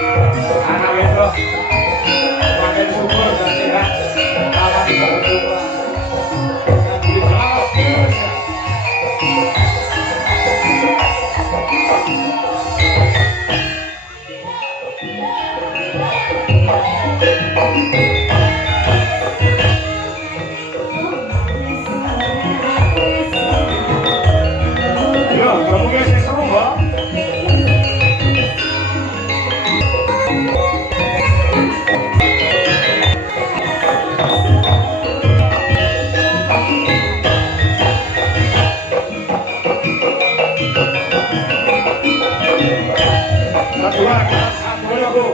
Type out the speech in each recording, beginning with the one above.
Anak itu makin subur dan sehat, awan berubah. Dan dijawab ya, kamu guys seru Mbak. Kedua, satu ya Bu.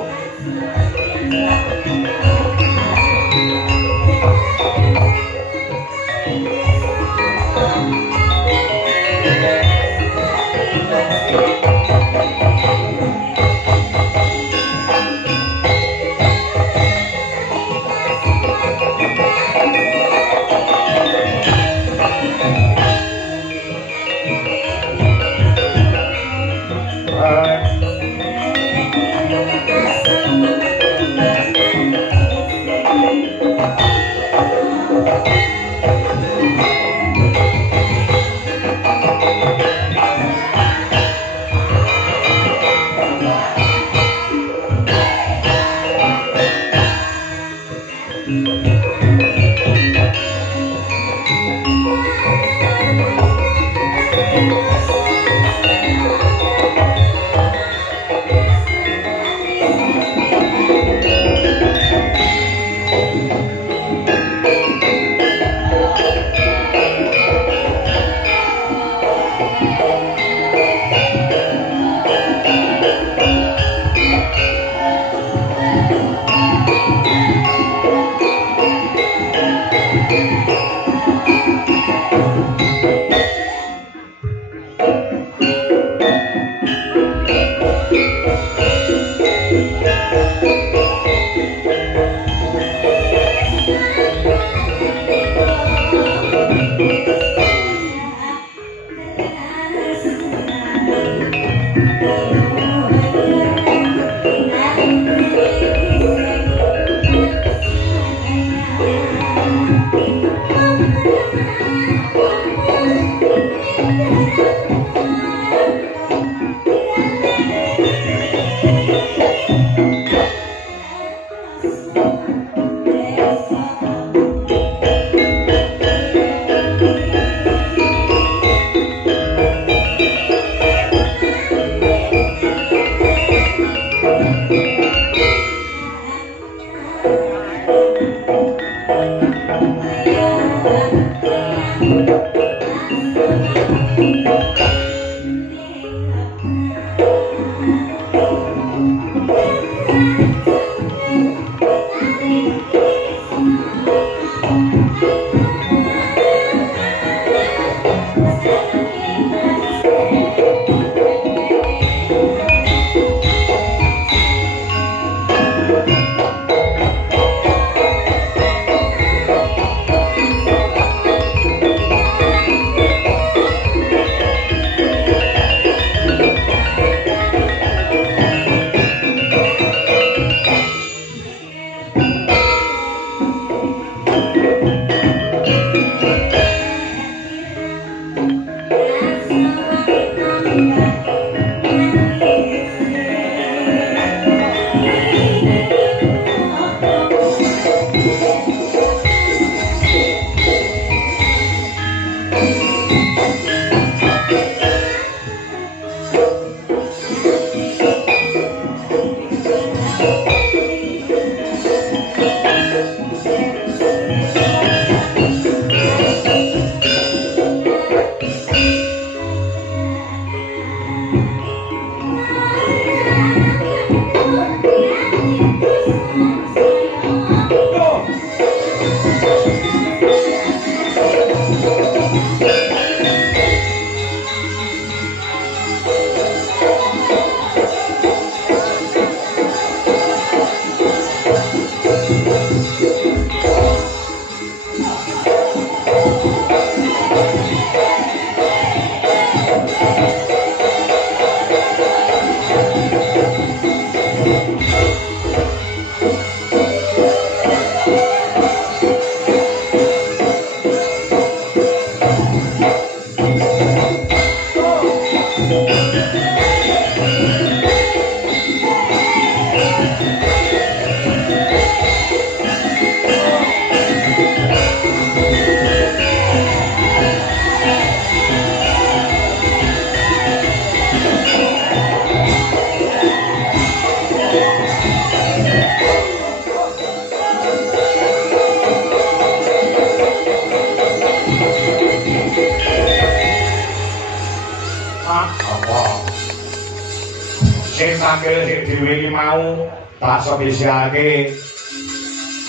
Dewi mau tak spesialke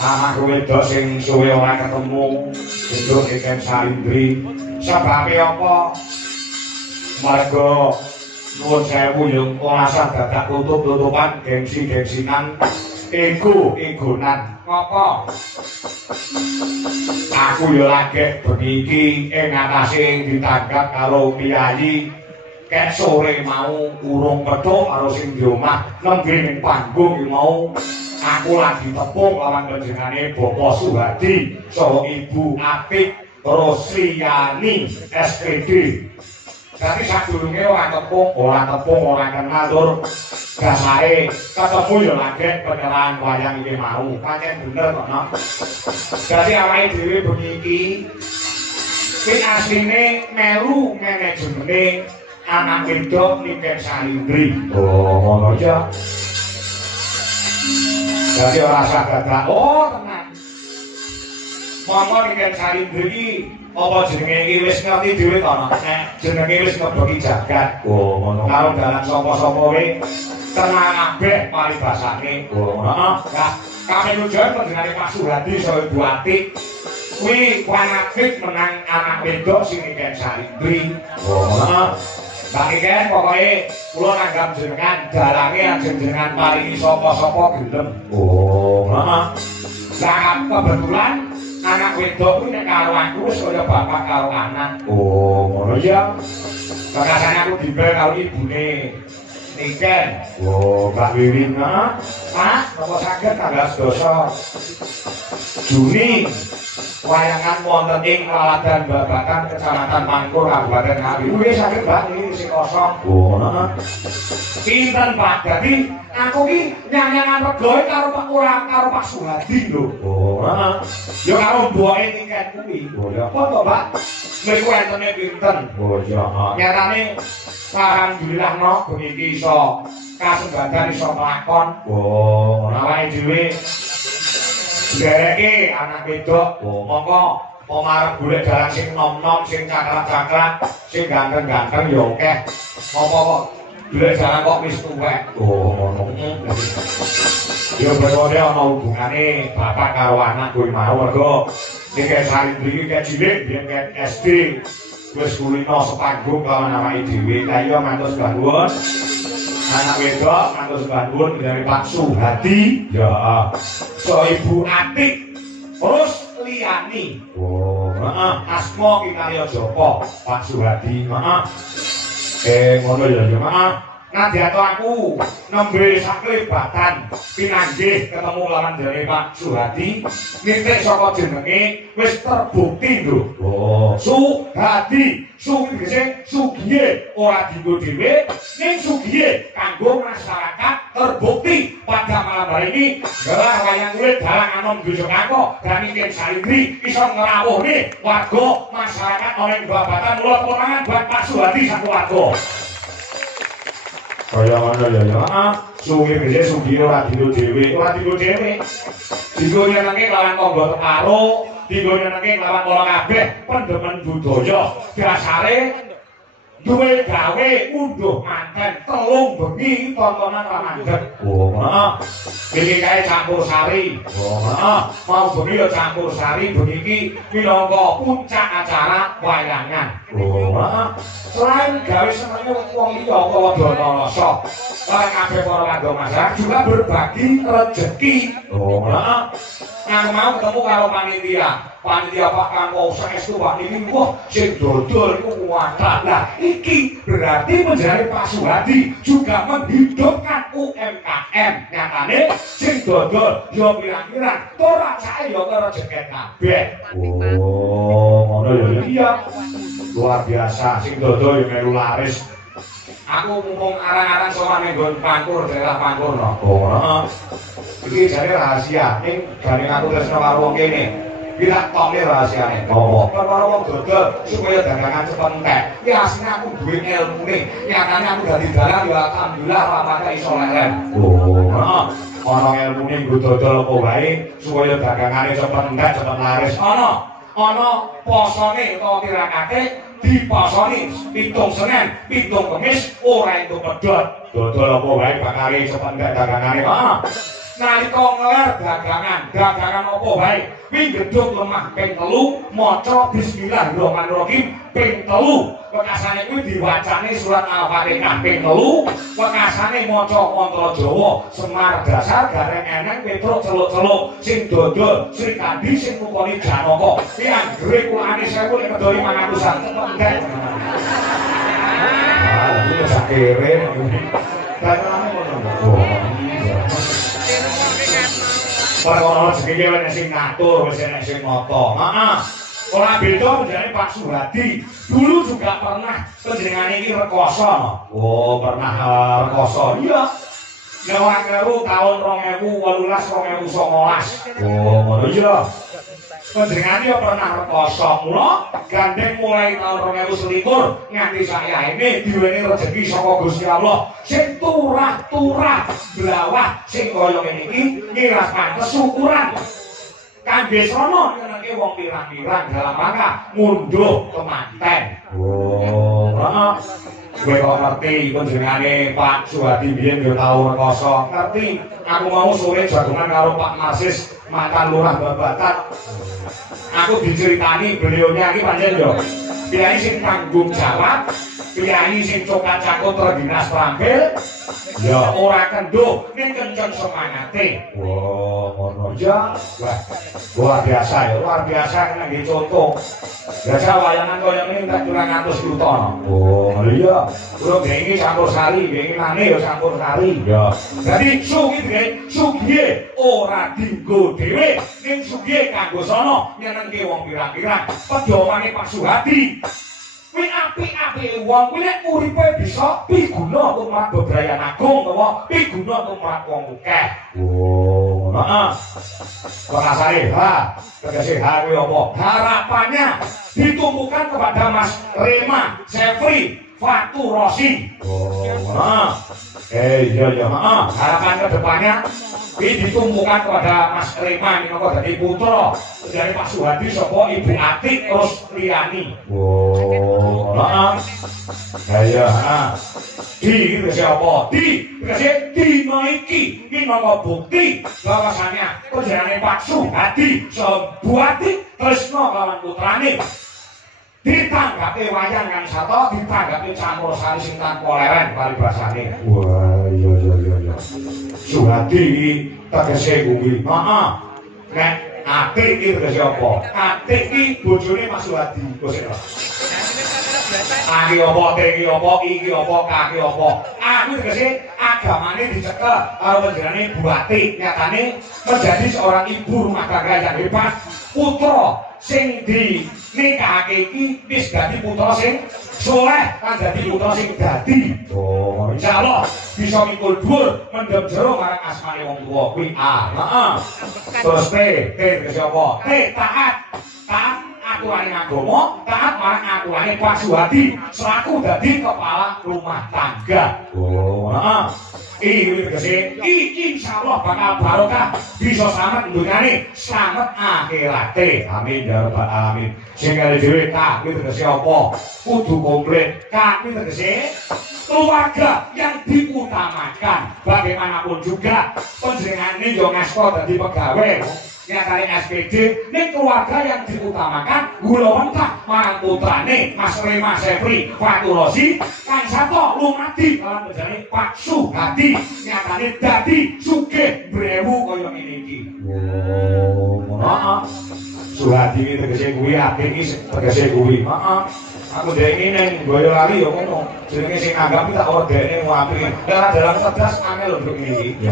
anak wedok sing suwe ora ketemu Gendut Iken Salindri. Sebabe apa? Marga nuwun sewu yo ngasah dadak tutup-tutupan gengsi-gengsinan ego-egonan. Ngopo? Aku yo lagi bengi iki ing atase ditanggap karo piyayi. Kek sore mau urung petuk karo sing di omah nembe ning panggung iki mau aku lagi tepung lawan panjenengane Bapak Suhadi saha Ibu Apik Rosriyani SPD. Dadi sadurunge ora tepung ora kenal tur dasare ketemu yo lagi penyerahan wayang iki mau. Pancen bener kok, no. Dadi awake dhewe bengi iki asline melu manajemen anak wedok Iken Salindri. Oh, ngono aja. Jadi ora saged. Oh, tenang. Monggo Iken Salindri apa jenenge iki wis ngerti dhewe to, nek jenenge wis ngeboki jagat. Oh, ngono. Karo dalan sapa-sapa wae tenang kabeh paribasane. Oh, heeh. Nah, kami nujuan panjenengane Pak Suhadi saha Ibu Atik. Kuwi wanapit menang anak wedok sing Iken Salindri. Oh, heeh. Bang Iken pokoknya kula nanggap jenengan dalange ajeng jenengan paringi sapa-sapa gelem. Oh, heeh. Lah kebetulan anak wedok kuwi nek karo aku wis kaya bapak karo anak. Oh, ngono ya. Kakasane aku dibel karo ibune Iken. Oh, Mbak Wiwin, heeh. Pak, napa saged tanggal 11 Juni wayangan wonten ing Laladan Babakan Kecamatan Mangkur Kabupaten Ngawi. Kuwi saged Mbak iki sing kosong. Oh, heeh. Pinten Pak? Dadi aku ki nyanyangan regoe karo Pak Kurang karo Pak Suhadi lho. Oh, heeh. Ya karo mboke Iken kuwi. Oh, ya apa to, Pak? Niku entene pinten? Oh, ya. Nyatane alhamdulillah no bengi iki iso kasembadan iso nglakon. Oh, awake dhewe dereke anak wedok, monggo pemarep golek dalan sing nom-nom, sing cakrak-cakrak, sing ganteng-ganteng ya akeh. Apa kok golek dalan kok wis tuwek. Oh, ngono. Ya berkode ana hubungane bapak karo anak kuwi mau mergo Iken Salindri iki kek cilik biyen kek SD wis kulino sepanggung lawan awake dhewe. Lah iya matur nuwun. Anak wedok matur nuwun dari Pak Suhadi. Ya. So Ibu Atik Rosriyani. Oh, heeh. Asma ki Karya Joko, Pak Suhadi. Heeh. Ngono ya, heeh. Nadyato aku nembe saklebatan pinanggih ketemu lawan dari Pak Suhadi nitik saka jenenge wis terbukti lho. Oh, Suhadi, Suhadi sugiye ora dienggo dhewe ning sugiye kanggo masyarakat terbukti pada malam hari ini gelar wayang kulit dalang anom dosa kako dan Iken Salindri iso ngrawuhne warga masyarakat ana ing babatan mulih potongan buat Pak Suhadi sak warga. Kaya ngono ya ya. Heeh. Suwi gede sugi ora dienggo dhewe, ora dienggo dhewe. Dienggo nyenenge lawan tangga teparo, dienggo nyenenge lawan kala kabeh pendemen budaya. Dasare duwe gawe unduh manten telung bengi tontonan ramandhet. Oh, heeh. Iki kae campur sari. Oh, heeh. Mau bengi ya campur sari bengi iki minangka puncak acara wayangan. Oh, heeh. Selain gawe senenge wong liya utawa Danarasa, lan kabeh para warga masyarakat juga berbagi rezeki. Oh, heeh. Aku mau ketemu karo panitia. Panitia Pak Kanko saestu Pak niki wah sing dodol iku kuwathah. Lah iki berarti menjadi Pak Suhadi juga menghidupkan UMKM. Nyatane sing dodol yo pirang-pirang, ora cae yo karo jeket kabeh. Oh, ngono ya. Iya. Luar biasa sing dodol yo melu laris. Aku mumpung arang-arang sowan nggon Pangkur, daerah Pangkur no. Oh, heeh. Iki jane rahasia. Ning gandeng aku tresno karo wong kene. Bila tome rahasiane. Apa? Karo wong dodol supaya dagangan cepet entek. Iki asline aku duwe ilmune. Nyatane aku dadi dalang ya alhamdulillah rapate iso leren. Oh, heeh. Ana ilmune nggo dodol apa wae supaya dagangane cepet entek, cepet laris. Ana posone utawa tirakate dipasoni pitung Senin, pitung Kamis ora entuk pedhot. Dodol apa wae bakare cepet entek dagangane. Heeh. Nalika ngeler dagangan apa wae kuwi gedhog lemah ping 3 maca bismillahirrahmanirrahim ping 3 wekasane kuwi diwacane surat Al-Fatihah ping 3 wekasane maca mantra Jawa Semar dasar gareng eneng Petruk celuk-celuk sing dodol Sri Kandi sing mukoni Janaka kuwi anggere kulane 1000 nek medhoi 500-an cepet ah iki sakire kanane ngono Para rezeki nek sing ngatur wis nek sing nata. Heeh. Ora beda menjane Pak Suhadi. Dulu juga pernah panjenengane iki rekoso. Oh, pernah rekoso. Iya. Nek karo tahun 2018 2019. Oh, ngono iya. Panjenengane ya pernah rekoso. Mula gandeng mulai tahun 2021 nganti sayaene diweni rezeki saka Gusti Allah. Sing turah-turah blawah sing kaya ngene iki ngiras pantes syukuran. Kangge sono nyenengke wong pirang-pirang dalam rangka ngunduh kemanten. Oh, heeh. Kowe kok ngerti panjenengane Pak Suhadi biyen yo tau rekoso. Ngerti. Aku mau sore jagongan karo Pak Marsis mantan lurah Babatan. Aku diceritani beliaunya iki pancen yo kiai sing tanggung jawab, kiai sing cokat cakut dinas Prampil. Ya ora kendho ning kenceng semangate. Wah, ngono ya. Wah, luar biasa ya, luar biasa nang contoh. Biasa wayangan koyo ngene tak 200 juta. Oh, iya. Kulo gengi campur sari, gengi nane ya campur sari. Ya. Dadi sugih ora dienggo dhewe, ning sugih kanggo sono nyenengke wong pirang-pirang. Pedomane Pak Suhadi. Kuwi apik-apike wong kuwi nek uripe bisa piguna umat bebrayan agung utawa piguna umat wong akeh. Oh, heeh. Pakasane ha, tegese ha kuwi apa? Harapannya ditumpukan kepada Mas Rema Sefri Fatu Rosi. Oh, heeh. Iya, heeh. Harapan ke depannya ini ditumpukan kepada Mas Rema minangka dadi putra dari Pak Suhadi saka Ibu Atik terus liyani. Oh, heeh. Iya, heeh. Di siapa? Di dina iki minangka bukti bahwasannya panjenengane Pak Suhadi Buati tresna kelawan putrane ditanggapi wayang yang satu ditanggapi campur sari sing tanpa leren paribasane. Wah, iya. Suhadi tegese kuwi. Heeh. Nek Atik iki tegese apa? Atik iki bojone Mas Suhadi. Aki apa, iki apa, iki apa, kaki apa. Aku tegese agamane dicekel karo panjenengane Bu Atik. Nyatane menjadi seorang ibu rumah tangga yang hebat. Putra sing dinikahake iki wis dadi putra sing soleh lan dadi putra sing dadi. Oh, insyaallah bisa mikul dhuwur mendem jero marang asmane wong tuwa kuwi. Heeh. Terus T tegese apa? T taat aturane agama, taat marang aturane Pak Suhadi selaku dadi kepala rumah tangga. Oh, heeh. Iki tegese insyaallah bakal barokah bisa slamet dunyane, slamet akhirate. Amin ya rabbal alamin. Sing kali dhewe tak kuwi tegese apa? Kudu komplit. Kak kuwi tegese keluarga yang diutamakan. Bagaimanapun juga panjenengane yo ngasta dadi pegawai. Nyatane SPD ning keluarga yang diutamakan gula wentah marang putrane Mas Rema Sefri Fatu Rosi kang sato lumadi lan panjenengane Pak Suhadi nyatane dadi sugih brewu kaya ngene iki. Oh, Suhadi iki tegese kuwi apik iki tegese kuwi. Heeh. Aku dhek ini Boyolali yo ngono. Jenenge sing nanggap tak ordene apik. Lah dalam cerdas angel lho nduk iki. Ya.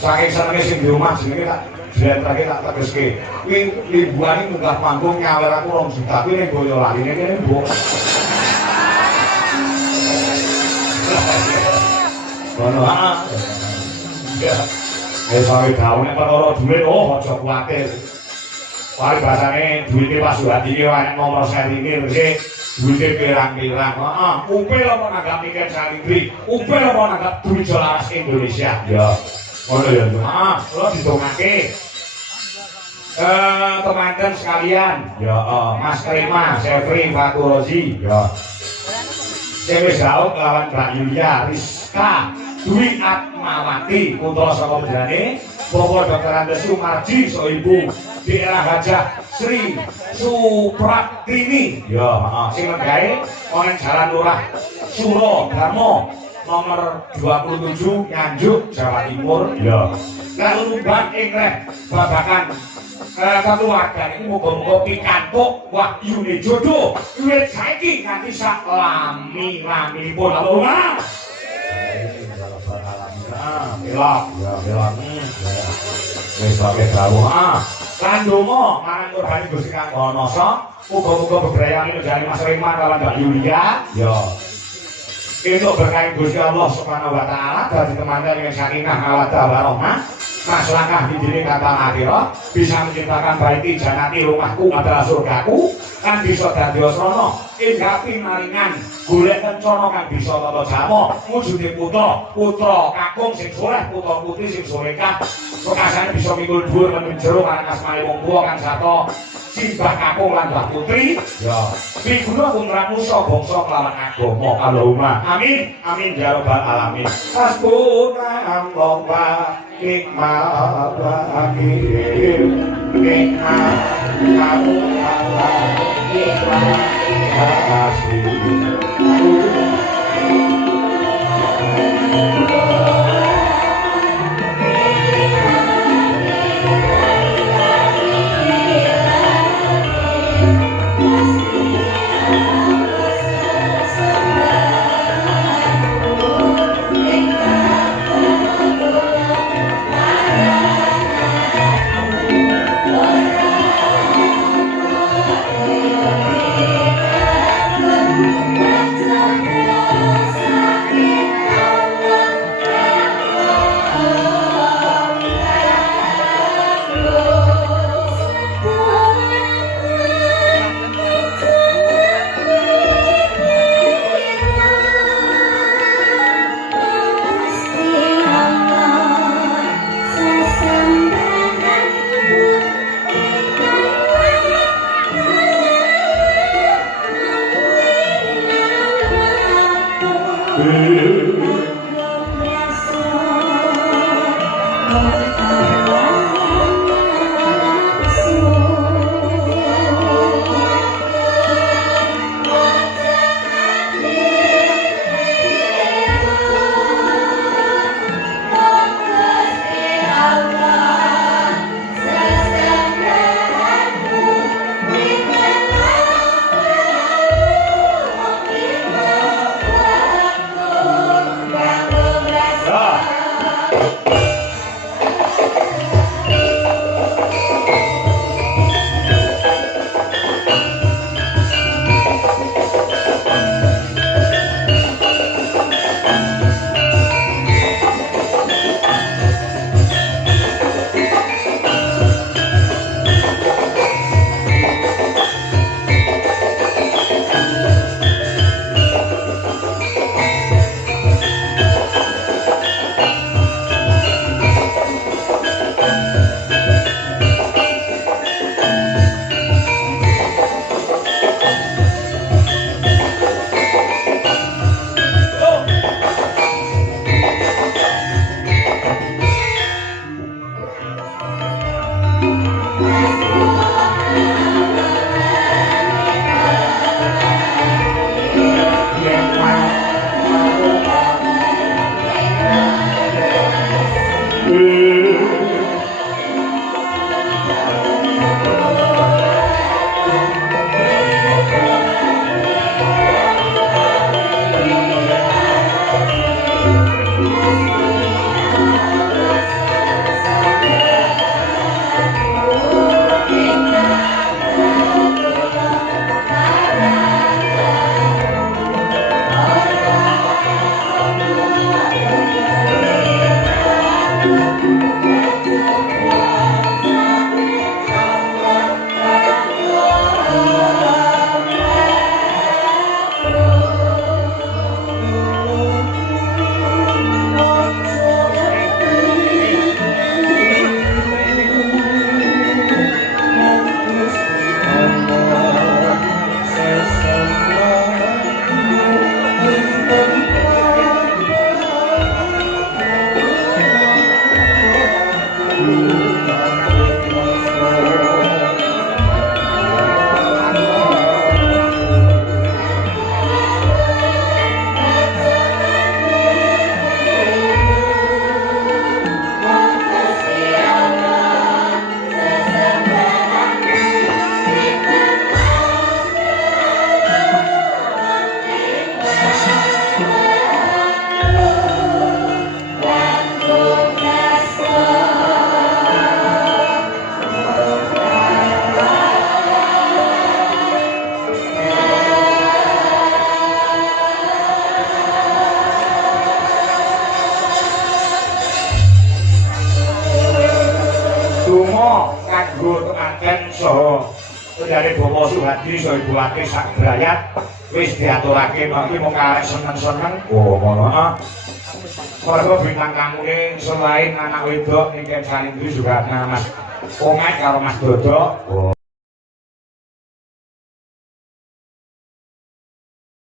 Saking senenge sing di omah jenenge tak jlentrake tak tegeske. Kuwi libuan iki munggah panggung nyawer aku 2 juta kuwi ning Boyolali kene mbok. Ngono ah. Ya. Wis ae gawe perkara dhuwit aja kuwatir. Wali bahasane duwite Pak Suhadi iki ana nomor seri-ne mesti duwite pirang-pirang. Heeh, upil apa nanggap mikir salibri? Upil apa nanggap duit laras Indonesia? Ya. Ngono ya. Heeh, kula ditungake. Teman-teman sekalian, ya Mas Prima, Sefri, Faturozi, ya. Sing wis gaut lawan Mbak Yulia, Rizka, Dwi Atmawati, putra saka bojone, Bapak Dr. Andes Sumarji, Soibu, daerah Hajah Sri Supraktini. Ya, sing negae ana Jalan Lurah Suro Darmo nomor 27 Nganjuk, Jawa Timur. Ya. Kalumban ing reh babakan keluarga ini muga-muga pikantuk wahyune jodoh wiwit saiki nganti sak lami-laminipun. Allahumma belok ya belok wis wae dawuh lan donga marang Tuhan Gusti Kang Wanasa muga-muga bebrayane njani Mas Reman lan Mbak Yulia ya untuk berkah Gusti Allah Subhanahu wa taala dadi temanten dengan sakinah mawaddah warahmah mas langkah di diri kata akhirat bisa menciptakan baiti janati rumahku adalah surgaku kan bisa dadi asrana inggapi maringan golek kencana kan bisa tata jamo wujude putra kakung sing soleh putra putri sing solehah kekasane bisa mikul dhuwur lan jero marang asmane wong tuwa kang sarta simbah kakung lan mbah putri ya piguna kumrang musa bangsa kelawan agama. Allahumma amin amin ya rabbal alamin. Hasbuna Allah nikmat wakil nikmat kamu Allah nikmat kasih. Rama kanggo temanten saha dari Bapak Suhadi saha Ibu Ati sak brayat wis diaturake iki mung karek seneng-seneng. Oh ngono ah. Mergo bintang tamune selain anak wedok ning Salindri juga Mas Omet karo Mas Dodo.